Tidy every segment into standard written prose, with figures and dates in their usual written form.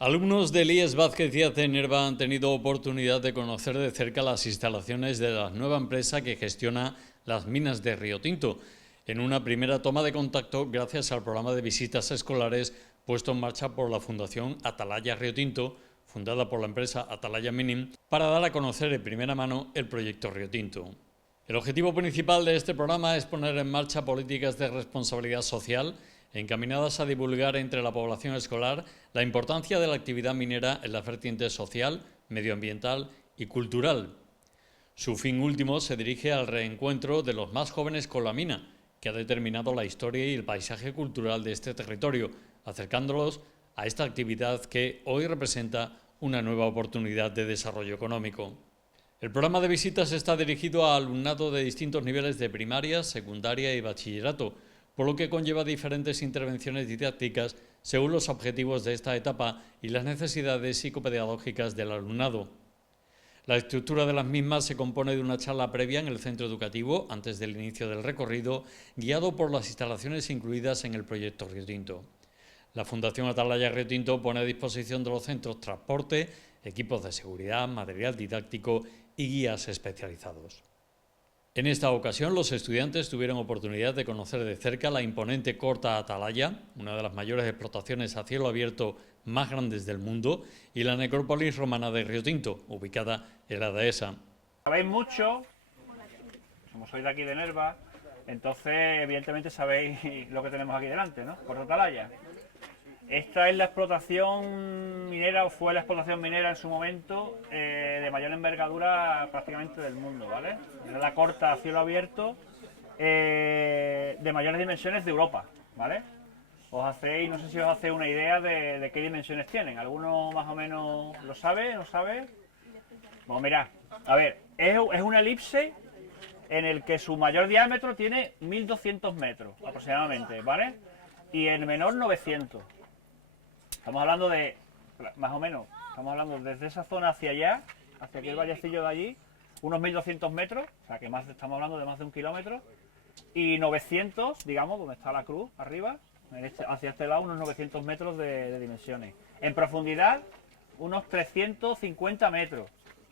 Alumnos del IES Vázquez Díaz de Nerva han tenido oportunidad de conocer de cerca las instalaciones de la nueva empresa que gestiona las minas de Río Tinto, en una primera toma de contacto gracias al programa de visitas escolares puesto en marcha por la Fundación Atalaya Río Tinto, fundada por la empresa Atalaya Mining, para dar a conocer de primera mano el proyecto Río Tinto. El objetivo principal de este programa es poner en marcha políticas de responsabilidad social encaminadas a divulgar entre la población escolar la importancia de la actividad minera en la vertiente social, medioambiental y cultural. Su fin último se dirige al reencuentro de los más jóvenes con la mina, que ha determinado la historia y el paisaje cultural de este territorio, acercándolos a esta actividad que hoy representa una nueva oportunidad de desarrollo económico. El programa de visitas está dirigido a alumnado de distintos niveles de primaria, secundaria y bachillerato, por lo que conlleva diferentes intervenciones didácticas según los objetivos de esta etapa y las necesidades psicopedagógicas del alumnado. La estructura de las mismas se compone de una charla previa en el centro educativo antes del inicio del recorrido, guiado por las instalaciones incluidas en el proyecto Río Tinto. La Fundación Atalaya Río Tinto pone a disposición de los centros transporte, equipos de seguridad, material didáctico y guías especializados. En esta ocasión, los estudiantes tuvieron oportunidad de conocer de cerca la imponente Corta Atalaya, una de las mayores explotaciones a cielo abierto más grandes del mundo, y la necrópolis romana de Río Tinto, ubicada en la dehesa. Sabéis mucho, como sois de aquí de Nerva, entonces evidentemente sabéis lo que tenemos aquí delante, ¿no? Corta Atalaya. Esta es la explotación minera, o fue la explotación minera en su momento, de mayor envergadura prácticamente del mundo, ¿vale? Era la corta a cielo abierto de mayores dimensiones de Europa, ¿vale? Os hacéis, no sé si os hacéis una idea de qué dimensiones tienen. ¿Alguno más o menos lo sabe? ¿No sabe? Bueno, mirad, a ver, es una elipse en el que su mayor diámetro tiene 1200 metros aproximadamente, ¿vale? Y el menor 900. Estamos hablando de, más o menos, estamos hablando desde esa zona hacia allá, hacia aquel vallecillo de allí, unos 1200 metros, o sea que estamos hablando de más de 1 kilómetro, y 900, digamos, donde está la cruz, arriba, hacia este lado, unos 900 metros de dimensiones. En profundidad, unos 350 metros.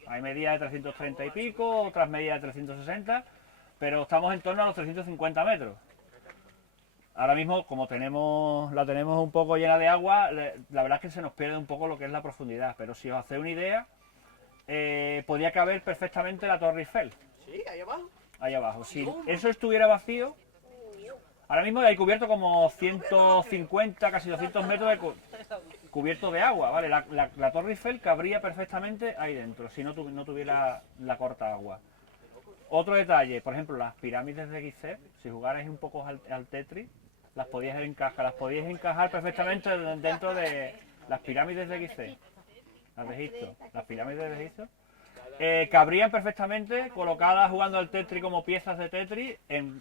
Hay medidas de 330 y pico, otras medidas de 360, pero estamos en torno a los 350 metros. Ahora mismo, como la tenemos un poco llena de agua, la verdad es que se nos pierde un poco lo que es la profundidad, pero si os hacéis una idea, podría caber perfectamente la Torre Eiffel. Sí, ahí abajo. Ahí abajo. Si eso estuviera vacío, ahora mismo hay cubierto como 150, casi 200 metros de cubierto de agua, ¿vale? La Torre Eiffel cabría perfectamente ahí dentro, si no tuviera la corta agua. Otro detalle, por ejemplo, las pirámides de Gizeh, si jugarais un poco al Tetris, las podíais encajar perfectamente dentro de las pirámides de Gizeh, las de Egipto, las pirámides de Egipto. Cabrían perfectamente colocadas jugando al Tetris como piezas de Tetris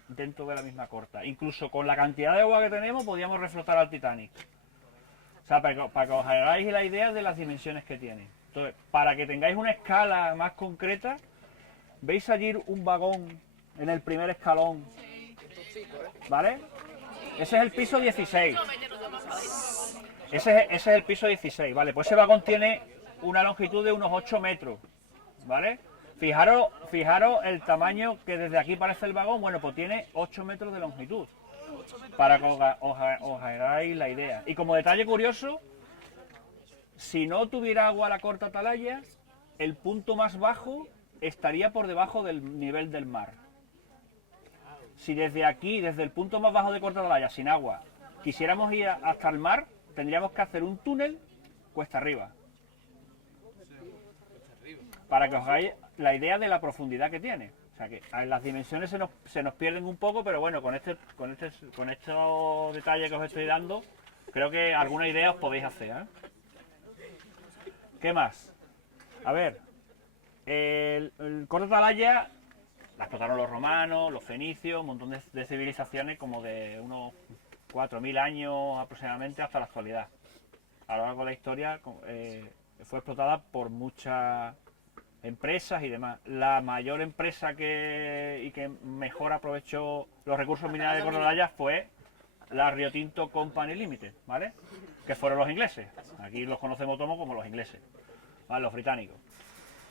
dentro de la misma corta. Incluso con la cantidad de agua que tenemos podíamos reflotar al Titanic. O sea, para que os hagáis la idea de las dimensiones que tiene. Entonces, para que tengáis una escala más concreta, ¿veis allí un vagón en el primer escalón? ¿Vale? Ese es el piso 16. Ese es el piso 16, ¿vale? Pues ese vagón tiene una longitud de unos 8 metros, ¿vale? Fijaros el tamaño que desde aquí parece el vagón, bueno, pues tiene 8 metros de longitud, para que os hagáis la idea. Y como detalle curioso, si no tuviera agua la Corta Atalaya, el punto más bajo estaría por debajo del nivel del mar. Si desde aquí, desde el punto más bajo de Corta Atalaya, sin agua, quisiéramos ir hasta el mar, tendríamos que hacer un túnel cuesta arriba. Para que os hagáis la idea de la profundidad que tiene. O sea que las dimensiones se nos pierden un poco, pero bueno, con estos detalles que os estoy dando, creo que alguna idea os podéis hacer, ¿eh? ¿Qué más? A ver, el Corta Atalaya la explotaron los romanos, los fenicios, un montón de civilizaciones, como de unos 4000 años aproximadamente hasta la actualidad. A lo largo de la historia fue explotada por muchas empresas y demás. La mayor empresa que mejor aprovechó los recursos minerales de Corta Atalaya fue la Rio Tinto Company Limited, ¿vale? que fueron los ingleses. Aquí los conocemos todos como los ingleses, ¿vale? Los británicos.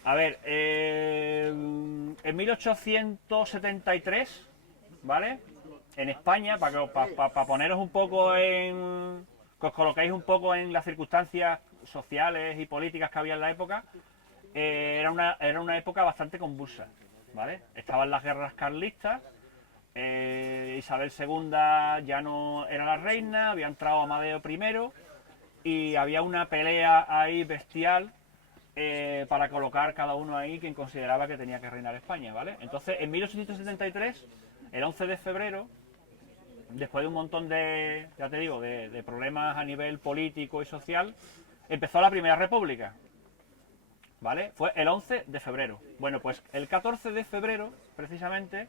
A ver, en 1873, ¿vale? En España, para poneros un poco en... que os coloquéis un poco en las circunstancias sociales y políticas que había en la época, era una época bastante convulsa, ¿vale? Estaban las guerras carlistas, Isabel II ya no era la reina, había entrado Amadeo I y había una pelea ahí bestial para colocar cada uno ahí quien consideraba que tenía que reinar España, ¿vale? Entonces, en 1873, el 11 de febrero, después de un montón de, ya te digo, de problemas a nivel político y social, empezó la Primera República, ¿vale? Fue el 11 de febrero. Bueno, pues el 14 de febrero, precisamente,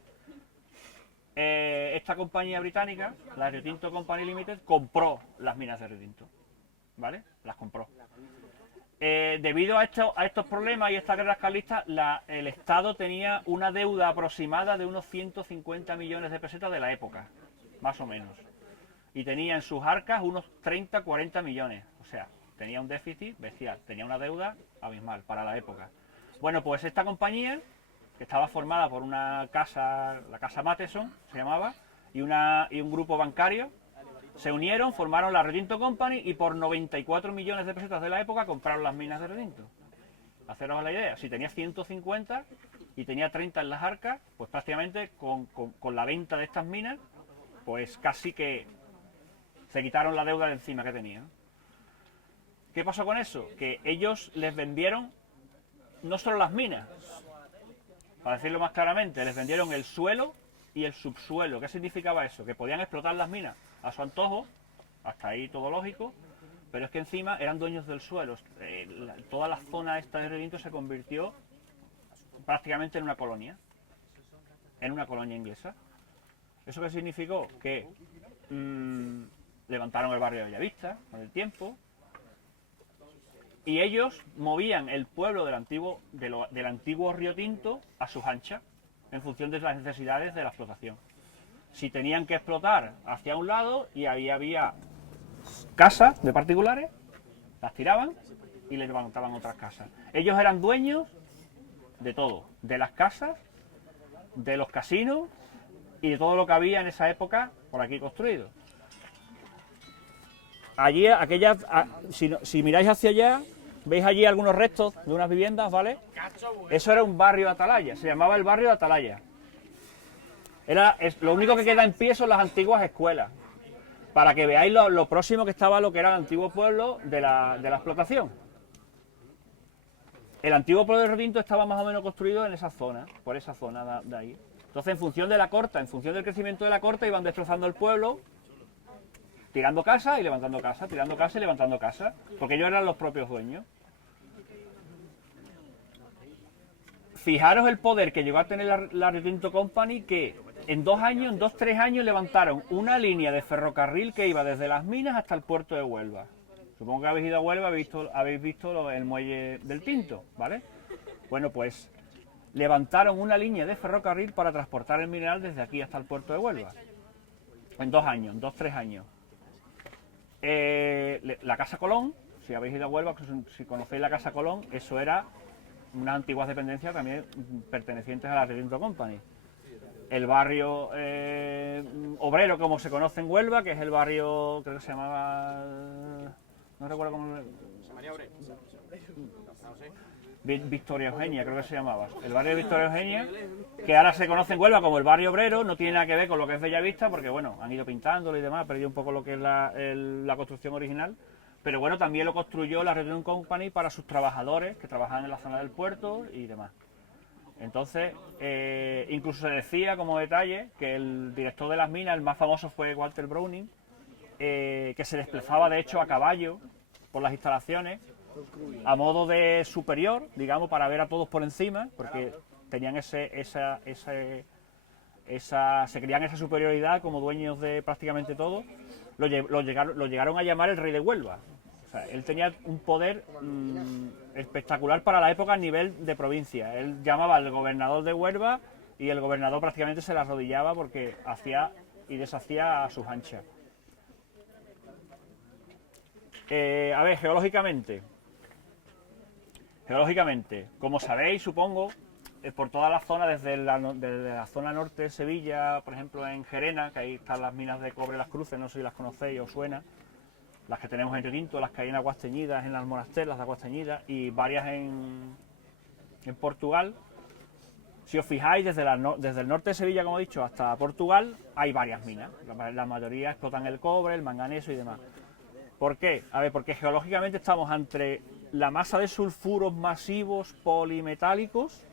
esta compañía británica, la Rio Tinto Company Limited, compró las minas de Rio Tinto, ¿vale? Las compró. Debido a estos problemas y estas guerras carlistas, el Estado tenía una deuda aproximada de unos 150 millones de pesetas de la época, más o menos. Y tenía en sus arcas unos 30-40 millones. O sea, tenía un déficit bestial, tenía una deuda abismal para la época. Bueno, pues esta compañía, que estaba formada por una casa, la Casa Matheson se llamaba, y un grupo bancario, se unieron, formaron la Rio Tinto Company y por 94 millones de pesetas de la época compraron las minas de Rio Tinto. Haceros la idea, si tenía 150 y tenía 30 en las arcas, pues prácticamente con la venta de estas minas, pues casi que se quitaron la deuda de encima que tenían. ¿Qué pasó con eso? Que ellos les vendieron no solo las minas, para decirlo más claramente, les vendieron el suelo y el subsuelo. ¿Qué significaba eso? Que podían explotar las minas a su antojo, hasta ahí todo lógico, pero es que encima eran dueños del suelo. Toda la zona esta de Rio Tinto se convirtió prácticamente en una colonia inglesa. ¿Eso qué significó? Que levantaron el barrio de Bellavista con el tiempo, y ellos movían el pueblo del antiguo Rio Tinto a sus anchas, en función de las necesidades de la explotación. Si tenían que explotar hacia un lado y ahí había casas de particulares, las tiraban y les levantaban otras casas. Ellos eran dueños de todo, de las casas, de los casinos y de todo lo que había en esa época por aquí construido. Allí, si miráis hacia allá, veis allí algunos restos de unas viviendas, ¿vale? Eso era un barrio de Atalaya, se llamaba el barrio de Atalaya. Lo único que queda en pie son las antiguas escuelas, para que veáis lo próximo que estaba lo que era el antiguo pueblo de la explotación. El antiguo pueblo de Rio Tinto estaba más o menos construido en esa zona, por esa zona de ahí. Entonces, en función de la corta, en función del crecimiento de la corta, iban destrozando el pueblo, tirando casa y levantando casa, tirando casa y levantando casa, porque ellos eran los propios dueños. Fijaros el poder que llegó a tener la Rio Tinto Company, que en 3 años levantaron una línea de ferrocarril que iba desde las minas hasta el puerto de Huelva. Supongo que habéis ido a Huelva, habéis visto el muelle del Tinto, ¿vale? Bueno, pues levantaron una línea de ferrocarril para transportar el mineral desde aquí hasta el puerto de Huelva. En 2 años, en 2-3 años. La Casa Colón, si habéis ido a Huelva, si conocéis la Casa Colón, eso era unas antiguas dependencias también pertenecientes a la Rio Tinto Company. El barrio obrero, como se conoce en Huelva, que es el barrio, creo que se llamaba, no recuerdo cómo, Victoria Eugenia, creo que se llamaba, el barrio de Victoria Eugenia, que ahora se conoce en Huelva como el barrio obrero, no tiene nada que ver con lo que es Bellavista, porque bueno, han ido pintándolo y demás, ha perdido un poco lo que es la construcción original, pero bueno, también lo construyó la Rio Tinto Company para sus trabajadores, que trabajaban en la zona del puerto y demás. Entonces, incluso se decía como detalle que el director de las minas, el más famoso fue Walter Browning, que se desplazaba de hecho a caballo por las instalaciones, a modo de superior, digamos, para ver a todos por encima, porque tenían se creían esa superioridad como dueños de prácticamente todo. Lo llegaron a llamar el rey de Huelva. O sea, él tenía un poder espectacular para la época a nivel de provincia. Él llamaba al gobernador de Huelva y el gobernador prácticamente se le arrodillaba porque hacía y deshacía a sus anchas. A ver, geológicamente, como sabéis, supongo, por toda la zona, desde la zona norte de Sevilla, por ejemplo en Gerena, que ahí están las minas de cobre Las Cruces, no sé si las conocéis o os suena, las que tenemos en Río Tinto, las que hay en Aguas Teñidas, en las Monasteras, las de Aguas Teñidas, y varias en Portugal. Si os fijáis, desde el norte de Sevilla, como he dicho, hasta Portugal, hay varias minas. La mayoría explotan el cobre, el manganeso y demás. ¿Por qué? A ver, porque geológicamente estamos entre la masa de sulfuros masivos polimetálicos,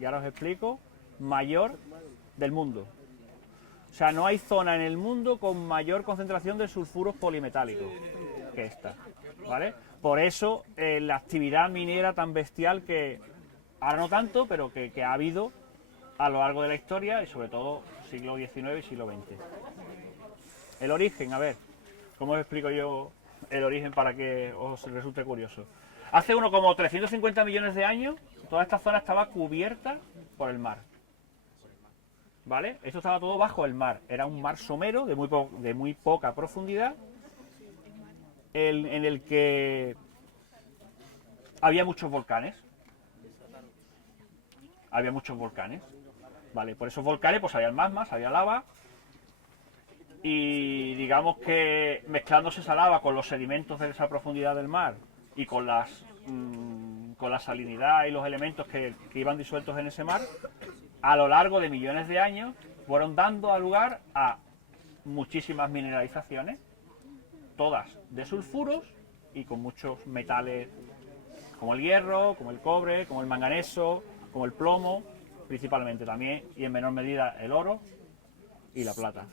y ahora os explico, mayor del mundo. O sea, no hay zona en el mundo con mayor concentración de sulfuros polimetálicos que esta, ¿vale? Por eso la actividad minera tan bestial que, ahora no tanto, pero que ha habido a lo largo de la historia y sobre todo siglo XIX y siglo XX. El origen, a ver, ¿cómo os explico yo el origen para que os resulte curioso? Hace como 350 millones de años, toda esta zona estaba cubierta por el mar. ¿Vale? Esto estaba todo bajo el mar. Era un mar somero de muy poca profundidad, en el que había muchos volcanes. ¿Vale? Por esos volcanes pues había magma, había lava. Y digamos que mezclándose esa lava con los sedimentos de esa profundidad del mar y con la salinidad y los elementos que iban disueltos en ese mar, a lo largo de millones de años fueron dando lugar a muchísimas mineralizaciones, todas de sulfuros y con muchos metales como el hierro, como el cobre, como el manganeso, como el plomo, principalmente también, y en menor medida el oro y la plata.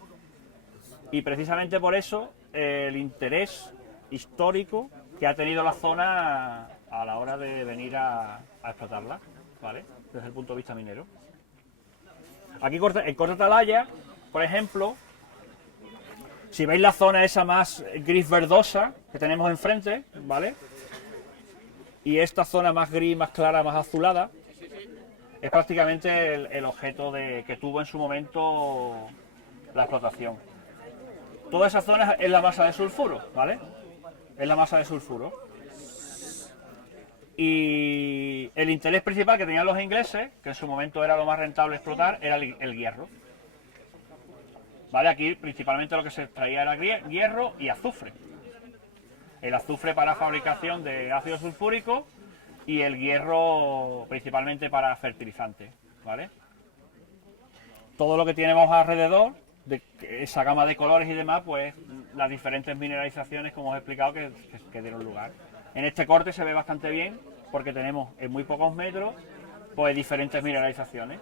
Y precisamente por eso el interés histórico que ha tenido la zona a la hora de venir a explotarla, ¿vale? Desde el punto de vista minero. Aquí en Corta Atalaya, por ejemplo, si veis la zona esa más gris verdosa que tenemos enfrente, ¿vale? Y esta zona más gris, más clara, más azulada, es prácticamente el objeto que tuvo en su momento la explotación. Toda esa zona es la masa de sulfuro, ¿vale? Es la masa de sulfuro. Y el interés principal que tenían los ingleses, que en su momento era lo más rentable explotar, era el hierro. ¿Vale? Aquí principalmente lo que se extraía era hierro y azufre. El azufre para fabricación de ácido sulfúrico y el hierro principalmente para fertilizantes, ¿vale? Todo lo que tenemos alrededor de esa gama de colores y demás, pues las diferentes mineralizaciones, como os he explicado, que dieron lugar. En este corte se ve bastante bien porque tenemos en muy pocos metros pues diferentes mineralizaciones.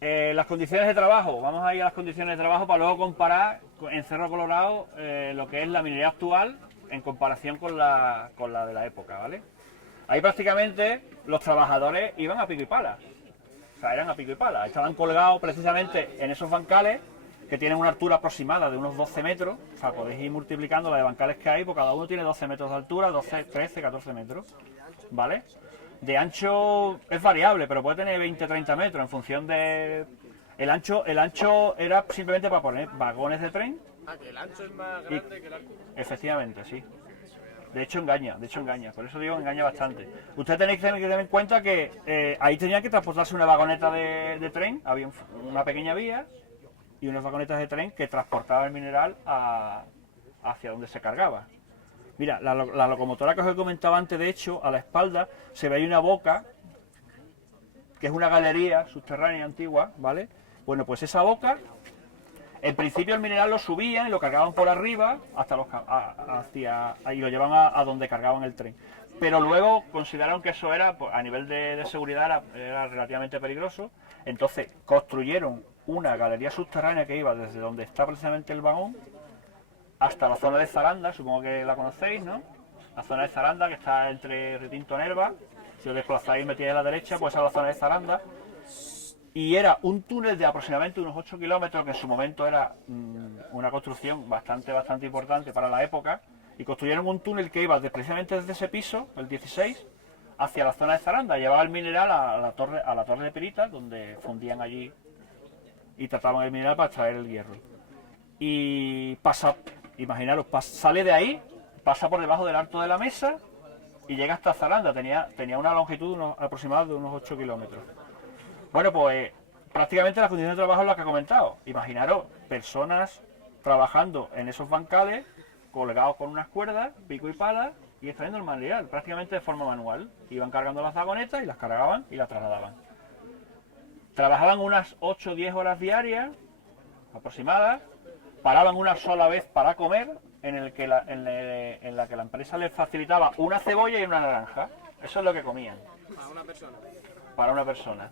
Las condiciones de trabajo, vamos a ir a las condiciones de trabajo para luego comparar en Cerro Colorado lo que es la minería actual en comparación con la de la época, ¿vale? Ahí prácticamente los trabajadores iban a pico y pala, o sea, eran a pico y pala, estaban colgados precisamente en esos bancales que tienen una altura aproximada de unos 12 metros, o sea, podéis ir multiplicando la de bancales que hay, porque cada uno tiene 12 metros de altura, 12, 13, 14 metros, ¿vale? De ancho es variable, pero puede tener 20, 30 metros en función de... El ancho era simplemente para poner vagones de tren. Ah, que el ancho es más grande que el alto. Efectivamente, sí. De hecho engaña, por eso digo engaña bastante. Ustedes tenéis que tener en cuenta que ahí tenía que transportarse una vagoneta de tren, había una pequeña vía y unas vagonetas de tren que transportaban el mineral hacia donde se cargaba. Mira, la locomotora que os he comentado antes, de hecho, a la espalda se ve ahí una boca, que es una galería subterránea antigua, ¿vale? Bueno, pues esa boca, en principio el mineral lo subían y lo cargaban por arriba y lo llevaban a donde cargaban el tren. Pero luego consideraron que eso era, pues, a nivel de seguridad, era relativamente peligroso. Entonces construyeron una galería subterránea que iba desde donde está precisamente el vagón hasta la zona de Zaranda, supongo que la conocéis, ¿no? La zona de Zaranda, que está entre Río Tinto y Nerva. Si os desplazáis y metíais a la derecha, pues a la zona de Zaranda. Y era un túnel de aproximadamente unos 8 kilómetros, que en su momento era una construcción bastante importante para la época. Y construyeron un túnel que iba precisamente desde ese piso, el 16, hacia la zona de Zaranda. Llevaba el mineral a la torre de Pirita, donde fundían allí y trataban el mineral para extraer el hierro. Y Imaginaros, sale de ahí, pasa por debajo del alto de la mesa y llega hasta Zaranda. Tenía una longitud aproximada de unos 8 kilómetros. Bueno, pues prácticamente las condiciones de trabajo son las que he comentado. Imaginaros, personas trabajando en esos bancales, colgados con unas cuerdas, pico y pala, y extrayendo el material, prácticamente de forma manual. Iban cargando las vagonetas y las cargaban y las trasladaban. Trabajaban unas 8 o 10 horas diarias, aproximadas, paraban una sola vez para comer, en la que la empresa les facilitaba una cebolla y una naranja. Eso es lo que comían. Para una persona. Para una persona.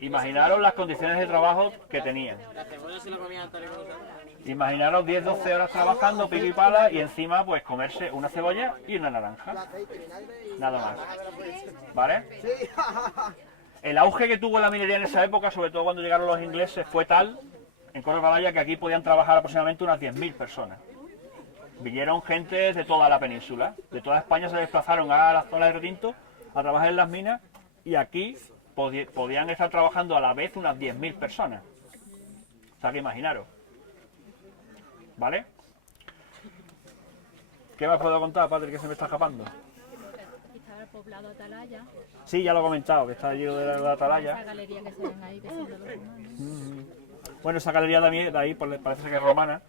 Imaginaros las condiciones de trabajo que tenían. La cebolla se la comían tal y como tal. Imaginaros 10-12 horas trabajando, pico y pala, y encima pues comerse una cebolla y una naranja. Nada más. ¿Vale? El auge que tuvo la minería en esa época, sobre todo cuando llegaron los ingleses, fue tal, en Corta Atalaya, que aquí podían trabajar aproximadamente unas 10.000 personas. Vinieron gente de toda la península, de toda España se desplazaron a la zona de Río Tinto a trabajar en las minas, y aquí podían estar trabajando a la vez unas 10.000 personas. O sea que imaginaros. ¿Vale? ¿Qué más puedo contar, Patrick, que se me está escapando? Estaba el poblado Atalaya, Sí, ya lo he comentado, que está allí de la Atalaya. esa galería que se ven ahí, que son de los romanos. Bueno, esa galería también, de ahí pues, parece que es romana.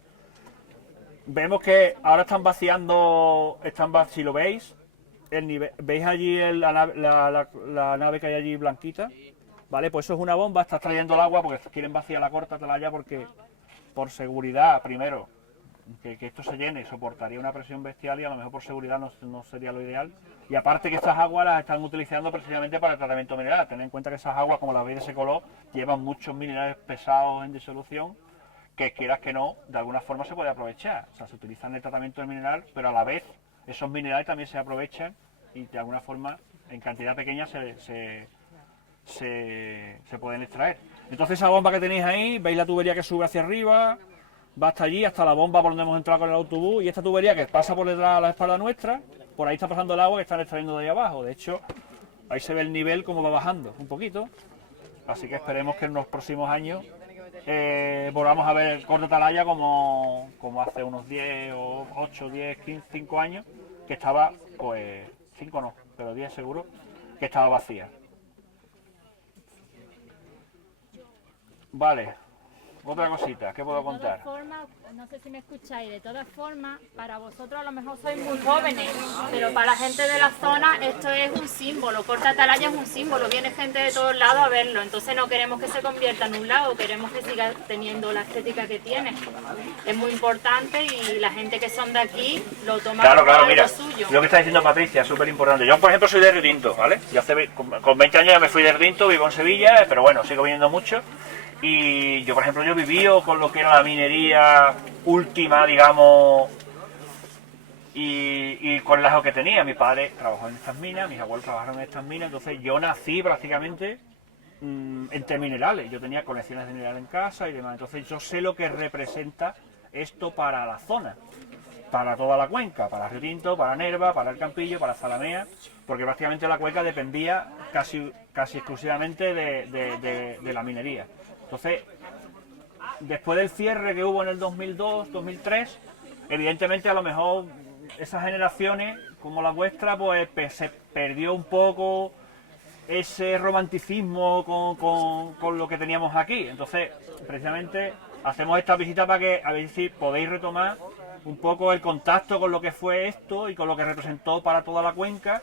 Vemos que ahora están vaciando, si lo veis, el nivel, ¿veis allí la nave que hay allí blanquita? Vale, pues eso es una bomba, está trayendo el agua porque quieren vaciar la Corta Atalaya porque, por seguridad, primero, que esto se llene soportaría una presión bestial y a lo mejor por seguridad no sería lo ideal. Y aparte que estas aguas las están utilizando precisamente para el tratamiento mineral. Tened en cuenta que esas aguas, como las veis de ese color, llevan muchos minerales pesados en disolución, que quieras que no, de alguna forma se puede aprovechar. O sea, se utilizan en el tratamiento del mineral, pero a la vez esos minerales también se aprovechan y de alguna forma, en cantidad pequeña, se pueden extraer. Entonces esa bomba que tenéis ahí, veis la tubería que sube hacia arriba, va hasta allí, hasta la bomba por donde hemos entrado con el autobús, y esta tubería que pasa por detrás de la espalda nuestra, por ahí está pasando el agua que están extrayendo de ahí abajo. De hecho, ahí se ve el nivel como va bajando un poquito, así que esperemos que en los próximos años volvamos a ver el Corta Atalaya como hace unos 10 o 8, 10, 15, 5 años, que estaba, pues 5 no, pero 10 seguro, que estaba vacía. Vale. Otra cosita, ¿qué puedo contar? De todas formas, no sé si me escucháis, de todas formas, para vosotros a lo mejor sois muy jóvenes, pero para la gente de la zona esto es un símbolo, Corta Atalaya es un símbolo, viene gente de todos lados a verlo, entonces no queremos que se convierta en un lago, queremos que siga teniendo la estética que tiene. Es muy importante y la gente que son de aquí lo toma claro, como algo mira, suyo. lo que está diciendo Patricia es súper importante. Yo, por ejemplo, soy de Río Tinto, ¿vale? Yo con 20 años ya me fui de Río Tinto, vivo en Sevilla, pero bueno, sigo viniendo mucho. Y yo, por ejemplo, yo viví con lo que era la minería última, digamos, y con las que tenía. Mi padre trabajó en estas minas, mis abuelos trabajaron en estas minas, entonces yo nací prácticamente entre minerales. Yo tenía colecciones de minerales en casa y demás, entonces yo sé lo que representa esto para la zona, para toda la cuenca, para Río Tinto, para Nerva, para el Campillo, para Zalamea, porque prácticamente la cuenca dependía casi exclusivamente de la minería. Entonces, después del cierre que hubo en el 2002, 2003, evidentemente a lo mejor esas generaciones como la vuestra, pues se perdió un poco ese romanticismo con lo que teníamos aquí. Entonces, precisamente hacemos esta visita para que a ver si podéis retomar un poco el contacto con lo que fue esto y con lo que representó para toda la cuenca.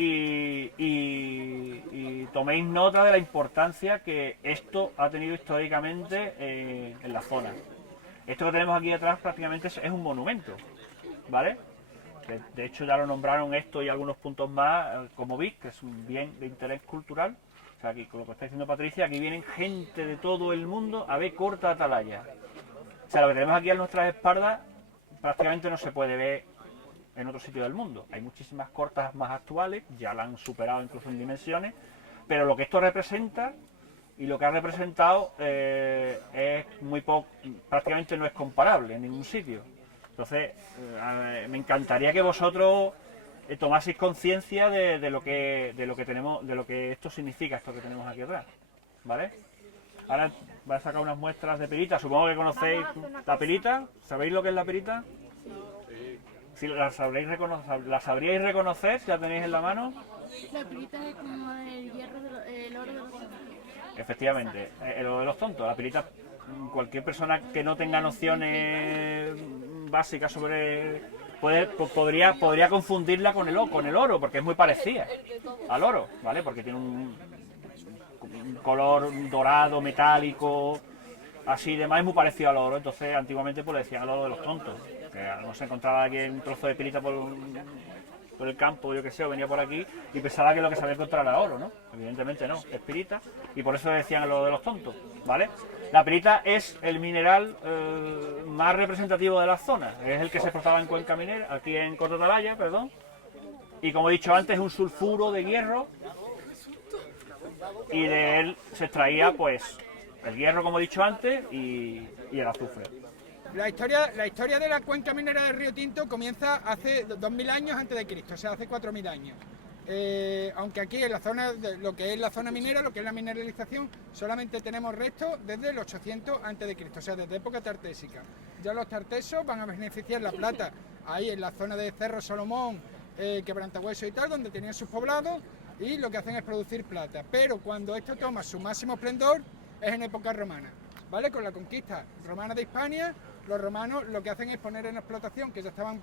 Y toméis nota de la importancia que esto ha tenido históricamente en la zona. Esto que tenemos aquí atrás prácticamente es un monumento, ¿vale? De hecho ya lo nombraron esto y algunos puntos más como BIC, que es un bien de interés cultural. O sea, aquí con lo que está diciendo Patricia, aquí vienen gente de todo el mundo a ver Corta Atalaya. O sea, lo que tenemos aquí a nuestras espaldas prácticamente no se puede ver en otro sitio del mundo. Hay muchísimas cortas más actuales, ya la han superado incluso en dimensiones, pero lo que esto representa y lo que ha representado es muy poco, prácticamente no es comparable en ningún sitio. Entonces, me encantaría que vosotros tomaseis conciencia de lo que tenemos, de lo que esto significa, esto que tenemos aquí atrás, ¿vale? Ahora voy a sacar unas muestras de pirita, supongo que conocéis la pirita, ¿sabéis lo que es la pirita? Si la sabríais reconocer, si la tenéis en la mano. La pirita es como el hierro, el oro de los tontos. Efectivamente, lo de los tontos, la pirita, cualquier persona que no tenga nociones básicas sobre... podría confundirla con el oro, porque es muy parecida al oro, ¿vale? Porque tiene un color dorado, metálico, así demás, es muy parecido al oro. Entonces antiguamente pues le decían el oro de los tontos, que no se encontraba aquí un trozo de pirita por el campo, yo que sé, o venía por aquí y pensaba que lo que se había encontrado era oro, ¿no? Evidentemente no, es pirita, y por eso decían lo de los tontos, ¿vale? La pirita es el mineral más representativo de la zona, es el que se exportaba en Cuenca Minera, aquí en Corta Atalaya, perdón, y como he dicho antes, es un sulfuro de hierro, y de él se extraía, pues, el hierro, como he dicho antes, y el azufre. La historia de la cuenca minera del Río Tinto comienza hace 2000 años antes de Cristo, o sea, hace 4000 años. Aunque aquí en la zona, lo que es la zona minera, lo que es la mineralización, solamente tenemos restos desde el 800 antes de Cristo, o sea, desde época tartésica. Ya los tartesos van a beneficiar la plata ahí en la zona de Cerro Solomón, Quebrantahueso y tal, donde tenían sus poblados, y lo que hacen es producir plata. Pero cuando esto toma su máximo esplendor es en época romana, ¿vale? Con la conquista romana de Hispania, los romanos lo que hacen es poner en explotación, que ya estaban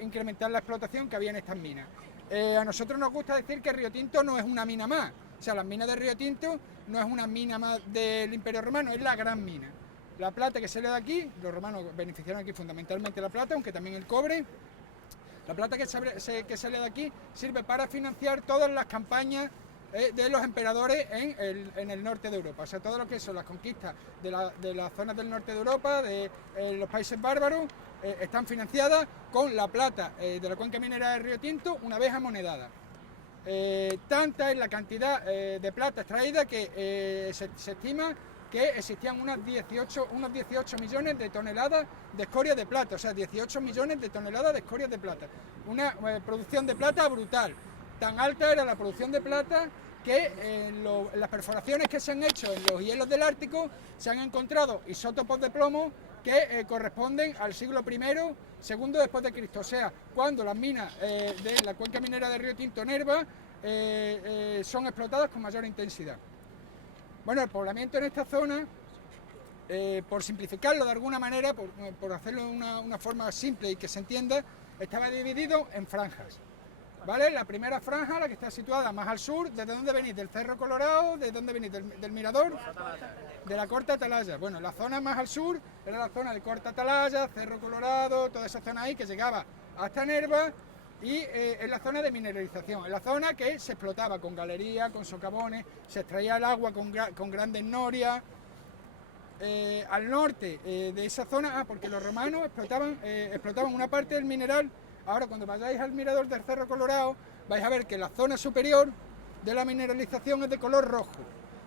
incrementar la explotación que había en estas minas. A nosotros nos gusta decir que Río Tinto no es una mina más, o sea, las minas de Río Tinto no es una mina más del Imperio Romano, es la gran mina. La plata que sale de aquí, los romanos beneficiaron aquí fundamentalmente la plata, aunque también el cobre. La plata que sale de aquí sirve para financiar todas las campañas de los emperadores en el norte de Europa, o sea, todo lo que son las conquistas de las zonas del norte de Europa, de los países bárbaros, están financiadas con la plata de la cuenca minera del Río Tinto, una vez amonedada. Tanta es la cantidad de plata extraída que se estima que existían unos 18 millones de toneladas de escoria de plata, o sea, 18 millones de toneladas de escoria de plata. Una producción de plata brutal. Tan alta era la producción de plata que en las perforaciones que se han hecho en los hielos del Ártico se han encontrado isótopos de plomo que corresponden al siglo I, segundo después de Cristo, o sea, cuando las minas de la cuenca minera de Río Tinto Nerva son explotadas con mayor intensidad. Bueno, el poblamiento en esta zona, por simplificarlo de alguna manera, por hacerlo de una forma simple y que se entienda, estaba dividido en franjas. ¿Vale? La primera franja, la que está situada más al sur, ¿desde dónde venís? ¿Del Cerro Colorado? ¿De dónde venís? ¿Del Mirador? De la Corta Atalaya. Bueno, la zona más al sur era la zona de Corta Atalaya, Cerro Colorado, toda esa zona ahí que llegaba hasta Nerva, y en la zona de mineralización, en la zona que se explotaba con galerías, con socavones, se extraía el agua con grandes norias. Al norte de esa zona, porque los romanos explotaban una parte del mineral. Ahora, cuando vayáis al mirador del Cerro Colorado, vais a ver que la zona superior de la mineralización es de color rojo,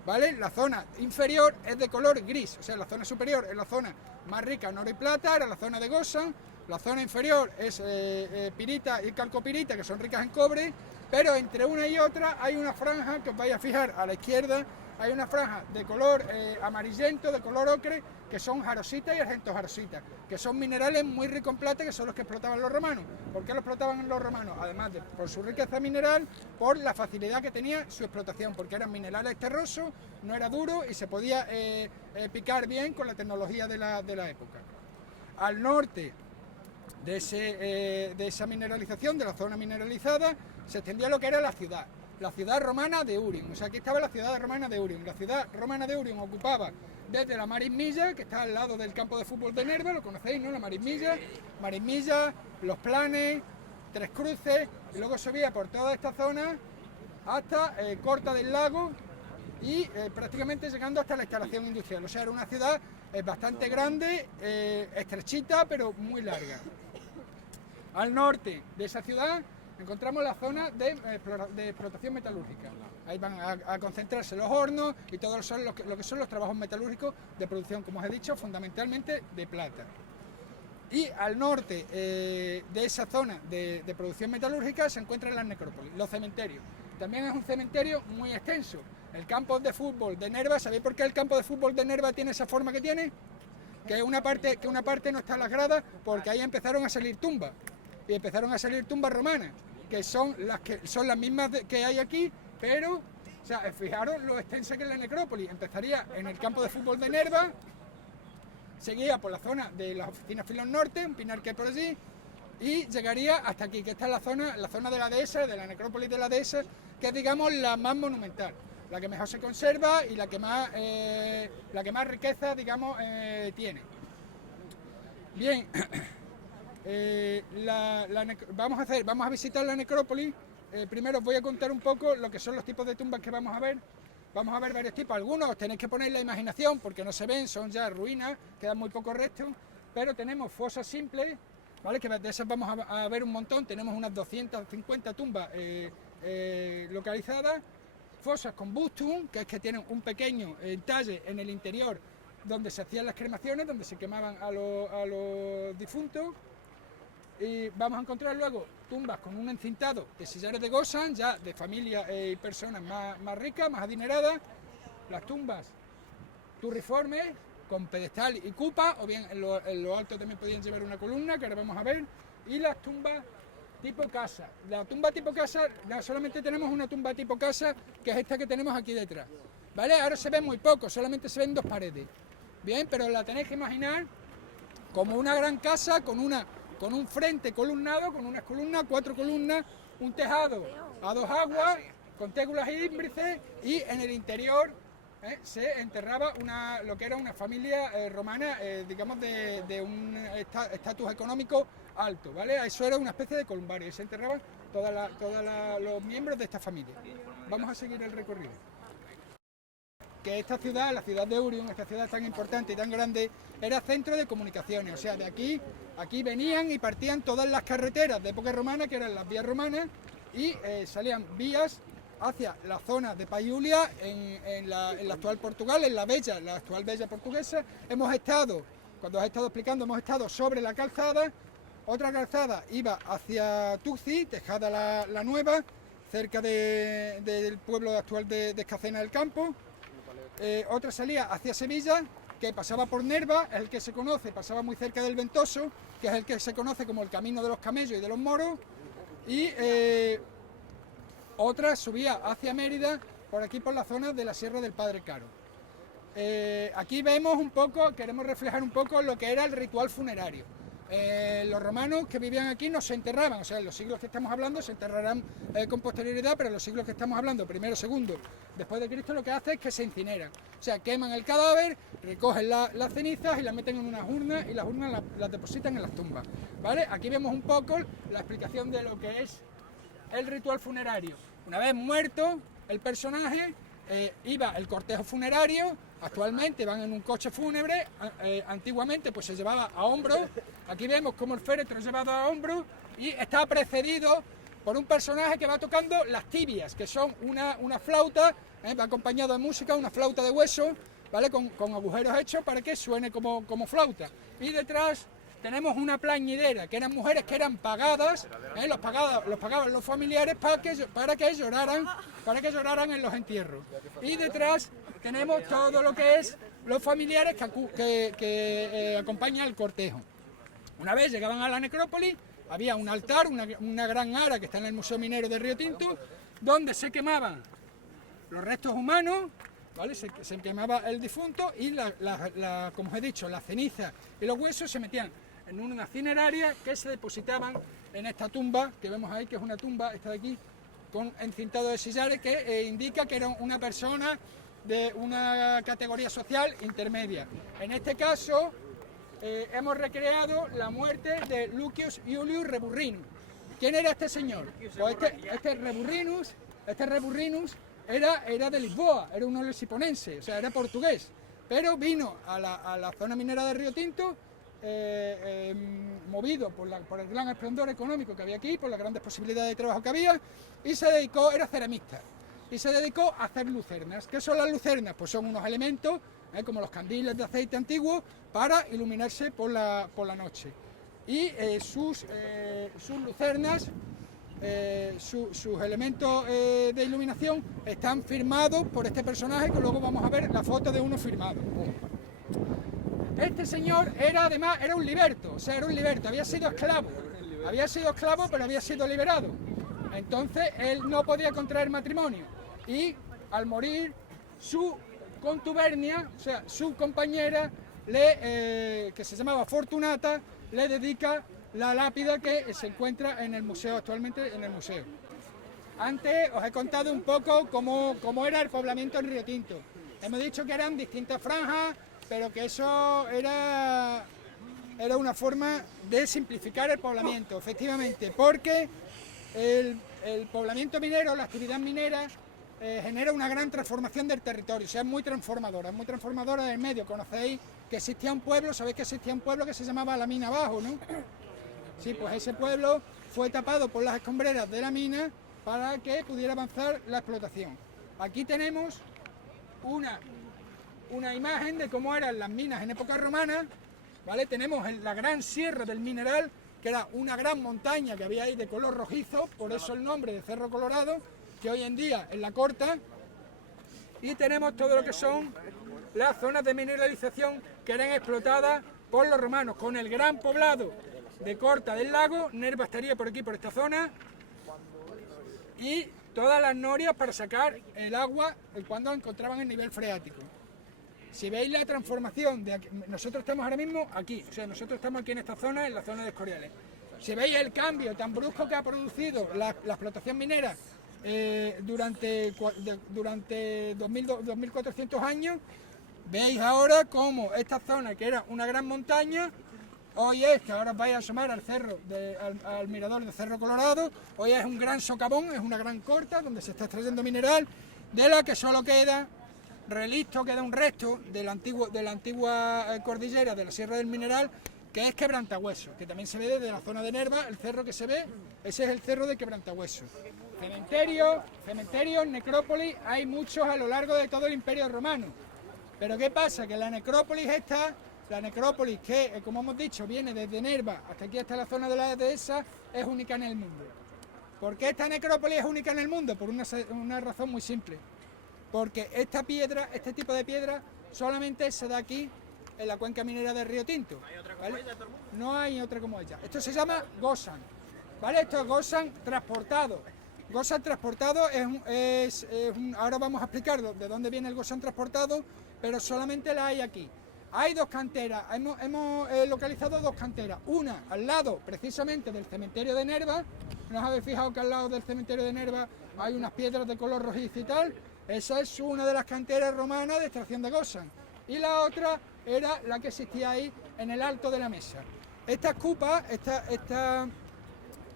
¿vale? La zona inferior es de color gris, o sea, la zona superior es la zona más rica en oro y plata, era la zona de Goza, la zona inferior es pirita y calcopirita, que son ricas en cobre, pero entre una y otra hay una franja que os vais a fijar a la izquierda, hay una franja de color amarillento, de color ocre, que son jarosita y argentojarosita, que son minerales muy ricos en plata, que son los que explotaban los romanos. ¿Por qué lo explotaban los romanos? Además de por su riqueza mineral, por la facilidad que tenía su explotación, porque eran minerales terrosos, no era duro y se podía picar bien con la tecnología de la época. Al norte de esa mineralización, de la zona mineralizada, se extendía lo que era la ciudad romana de Urium. O sea, aquí estaba la ciudad romana de Urium. La ciudad romana de Urium ocupaba desde la Marismilla, que está al lado del campo de fútbol de Nerva, lo conocéis, ¿no? La Marismilla, Los Planes, Tres Cruces, y luego subía por toda esta zona hasta Corta del Lago y prácticamente llegando hasta la instalación industrial. O sea, era una ciudad bastante grande, estrechita, pero muy larga. Al norte de esa ciudad encontramos la zona de explotación metalúrgica. Ahí van a concentrarse los hornos y todo lo que son los trabajos metalúrgicos de producción, como os he dicho, fundamentalmente de plata. Y al norte de esa zona de producción metalúrgica se encuentran las necrópolis, los cementerios. También es un cementerio muy extenso. el campo de fútbol de Nerva. ¿Sabéis por qué el campo de fútbol de Nerva tiene esa forma que tiene? Que una parte no está en las gradas, porque ahí empezaron a salir tumbas. Y empezaron a salir tumbas romanas, que son las mismas que hay aquí, pero, o sea, fijaros lo extensa que es la necrópolis. Empezaría en el campo de fútbol de Nerva, seguía por la zona de las oficinas Filón Norte, un pinar que hay por allí, y llegaría hasta aquí, que esta es la zona de la dehesa, de la necrópolis de la dehesa, que es, digamos, la más monumental, la que mejor se conserva y la que más riqueza, digamos, tiene. Bien, vamos a visitar la necrópolis. Primero os voy a contar un poco lo que son los tipos de tumbas que vamos a ver. Vamos a ver varios tipos, algunos tenéis que poner la imaginación porque no se ven, son ya ruinas, quedan muy pocos restos, pero tenemos fosas simples, ¿vale? Que de esas vamos a ver un montón, tenemos unas 250 tumbas localizadas, fosas con bustum, que es que tienen un pequeño talle en el interior donde se hacían las cremaciones, donde se quemaban a los difuntos. Y vamos a encontrar luego tumbas con un encintado de sillares de Gosan, ya de familias y personas más ricas, más adineradas. Las tumbas turriformes, con pedestal y cupa, o bien en lo alto también podían llevar una columna, que ahora vamos a ver. Y las tumbas tipo casa. La tumba tipo casa, solamente tenemos una tumba tipo casa, que es esta que tenemos aquí detrás. ¿Vale? Ahora se ve muy poco, solamente se ven 2 paredes. Bien, pero la tenéis que imaginar como una gran casa con un frente columnado, con unas columnas, 4 columnas, un tejado a 2 aguas, con tégulas y ímbrices, y en el interior se enterraba lo que era una familia romana, digamos, de un estatus económico alto, ¿vale? Eso era una especie de columbario, y se enterraban todos los miembros de esta familia. Vamos a seguir el recorrido. Que esta ciudad, la ciudad de Urium, esta ciudad tan importante y tan grande, era centro de comunicaciones, o sea, de aquí venían y partían todas las carreteras de época romana, que eran las vías romanas, y salían vías hacia la zona de Paiulia, en la actual Portugal, en la actual Bella portuguesa. Cuando os he estado explicando, hemos estado sobre la calzada. Otra calzada iba hacia Tuxi, Tejada la Nueva, cerca del pueblo actual de Escacena del Campo. Otra salía hacia Sevilla, que pasaba por Nerva, es el que se conoce, pasaba muy cerca del Ventoso, que es el que se conoce como el camino de los camellos y de los moros, y otra subía hacia Mérida, por aquí por la zona de la Sierra del Padre Caro. Aquí vemos un poco, queremos reflejar un poco lo que era el ritual funerario. Los romanos que vivían aquí no se enterraban, o sea, en los siglos que estamos hablando se enterrarán con posterioridad, pero en los siglos que estamos hablando, primero, segundo, después de Cristo, lo que hace es que se incineran. O sea, queman el cadáver, recogen las cenizas y las meten en unas urnas, y las urnas las depositan en las tumbas, ¿vale? Aquí vemos un poco la explicación de lo que es el ritual funerario. Una vez muerto el personaje, iba el cortejo funerario. Actualmente van en un coche fúnebre, antiguamente pues se llevaba a hombros. Aquí vemos cómo el féretro es llevado a hombros y está precedido por un personaje que va tocando las tibias, que son una flauta, va acompañado de música, una flauta de hueso, ¿vale? Con agujeros hechos para que suene como flauta. Y detrás tenemos una plañidera, que eran mujeres que eran pagadas, los pagaban los familiares para que lloraran en los entierros. Y detrás tenemos todo lo que es los familiares que acompañan el cortejo. Una vez llegaban a la necrópolis, había un altar, una gran ara que está en el Museo Minero de Río Tinto, donde se quemaban los restos humanos, ¿vale? Se quemaba el difunto y, como os he dicho, las cenizas y los huesos se metían en una cineraria que se depositaban en esta tumba que vemos ahí, que es una tumba, esta de aquí, con encintado de sillares, que indica que era una persona de una categoría social intermedia. En este caso hemos recreado la muerte de Lucius Iulius Reburrinus. ¿Quién era este señor? Pues este Reburrinus era de Lisboa, era un lisiponense, o sea, era portugués, pero vino a la zona minera de Río Tinto, movido por el gran esplendor económico que había aquí, por las grandes posibilidades de trabajo que había, y era ceramista, y se dedicó a hacer lucernas. ¿Qué son las lucernas? Pues son unos elementos, como los candiles de aceite antiguo, para iluminarse por la noche. Y sus lucernas sus elementos de iluminación están firmados por este personaje, que luego vamos a ver la foto de uno firmado. Este señor además era un liberto, o sea, era un liberto, había sido esclavo, pero había sido liberado. Entonces él no podía contraer matrimonio y al morir su contubernia, o sea, su compañera, que se llamaba Fortunata, le dedica la lápida que se encuentra en el museo, actualmente en el museo. Antes os he contado un poco cómo era el poblamiento en Río Tinto. Hemos dicho que eran distintas franjas, pero que eso era una forma de simplificar el poblamiento, efectivamente, porque el poblamiento minero, la actividad minera, genera una gran transformación del territorio, o sea, es muy transformadora del medio. Conocéis que existía un pueblo, sabéis que existía un pueblo que se llamaba La Mina Abajo, ¿no? Sí, pues ese pueblo fue tapado por las escombreras de la mina para que pudiera avanzar la explotación. Aquí tenemos una imagen de cómo eran las minas en época romana, ¿vale? Tenemos la gran sierra del mineral, que era una gran montaña que había ahí de color rojizo, por eso el nombre de Cerro Colorado, que hoy en día es la Corta, y tenemos todo lo que son las zonas de mineralización que eran explotadas por los romanos, con el gran poblado de Corta del Lago. Nerva estaría por aquí, por esta zona, y todas las norias para sacar el agua cuando encontraban el nivel freático. Si veis la transformación de aquí, nosotros estamos ahora mismo aquí, o sea, nosotros estamos aquí en esta zona, en la zona de Escoriales. Si veis el cambio tan brusco que ha producido la explotación minera durante 2.400 años, veis ahora cómo esta zona, que era una gran montaña, hoy es, que ahora vais a asomar al cerro, al mirador de Cerro Colorado, hoy es un gran socavón, es una gran corta donde se está extrayendo mineral, de la que solo queda un resto de la antigua cordillera de la Sierra del Mineral, que es Quebrantahueso, que también se ve desde la zona de Nerva. El cerro que se ve, ese es el cerro de Quebrantahueso. Cementerios, necrópolis, hay muchos a lo largo de todo el Imperio Romano. Pero ¿qué pasa? Que la necrópolis que, como hemos dicho, viene desde Nerva hasta aquí, hasta la zona de la dehesa, es única en el mundo. ¿Por qué esta necrópolis es única en el mundo? Por una razón muy simple. Porque este tipo de piedra solamente se da aquí, en la cuenca minera del Río Tinto. ¿Vale? No hay otra como ella. Esto se llama Gosan, ¿vale? Esto es Gosan transportado. Gosan transportado ahora vamos a explicar de dónde viene el Gosan transportado, pero solamente la hay aquí. Hay dos canteras, hemos localizado dos canteras, una al lado precisamente del cementerio de Nerva. ¿No os habéis fijado que al lado del cementerio de Nerva hay unas piedras de color rojizo y tal? Esa es una de las canteras romanas de extracción de Gosan. Y la otra era la que existía ahí en el alto de la mesa. Estas cupas,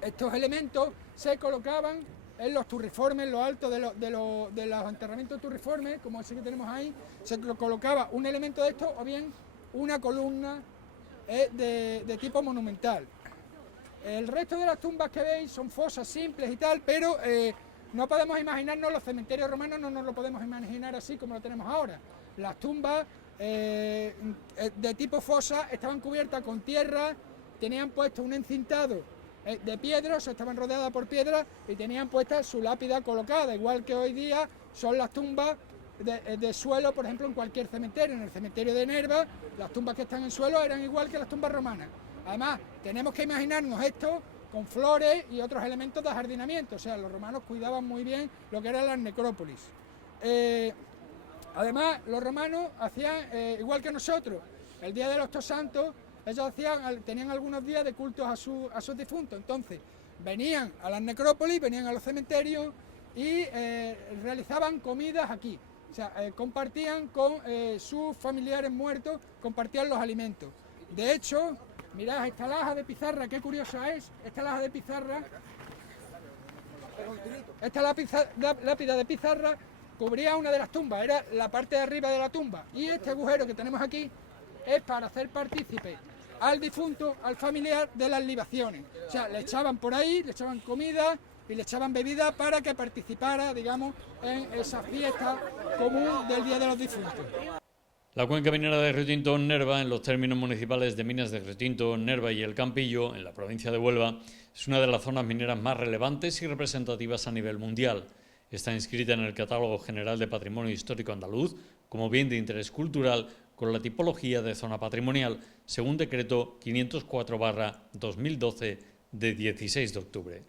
estos elementos se colocaban en los turriformes, en lo alto de los enterramientos turriformes, como ese que tenemos ahí, se colocaba un elemento de estos o bien una columna de tipo monumental. El resto de las tumbas que veis son fosas simples y tal, pero no podemos imaginarnos los cementerios romanos, no nos lo podemos imaginar así como lo tenemos ahora. Las tumbas de tipo fosa estaban cubiertas con tierra, tenían puesto un encintado de piedra, o sea, estaban rodeadas por piedra y tenían puesta su lápida colocada, igual que hoy día son las tumbas de suelo, por ejemplo, en cualquier cementerio. En el cementerio de Nerva, las tumbas que están en suelo eran igual que las tumbas romanas. Además, tenemos que imaginarnos esto con flores y otros elementos de ajardinamiento, o sea, los romanos cuidaban muy bien lo que eran las necrópolis. Además, los romanos hacían, igual que nosotros, el Día de los Todos Santos, ellos tenían algunos días de cultos a sus difuntos. Entonces, venían a las necrópolis, venían a los cementerios y realizaban comidas aquí. O sea, compartían con sus familiares muertos, compartían los alimentos. De hecho, mirad, esta laja de pizarra, qué curiosa es, esta laja de pizarra, esta lápida de pizarra cubría una de las tumbas, era la parte de arriba de la tumba, y este agujero que tenemos aquí es para hacer partícipe al difunto, al familiar, de las libaciones. O sea, le echaban por ahí, le echaban comida y le echaban bebida para que participara, digamos, en esa fiesta común del Día de los Difuntos. La cuenca minera de Río Tinto Nerva, en los términos municipales de Minas de Río Tinto, Nerva y El Campillo, en la provincia de Huelva, es una de las zonas mineras más relevantes y representativas a nivel mundial. Está inscrita en el Catálogo General de Patrimonio Histórico Andaluz como bien de interés cultural con la tipología de zona patrimonial, según decreto 504/2012 de 16 de octubre.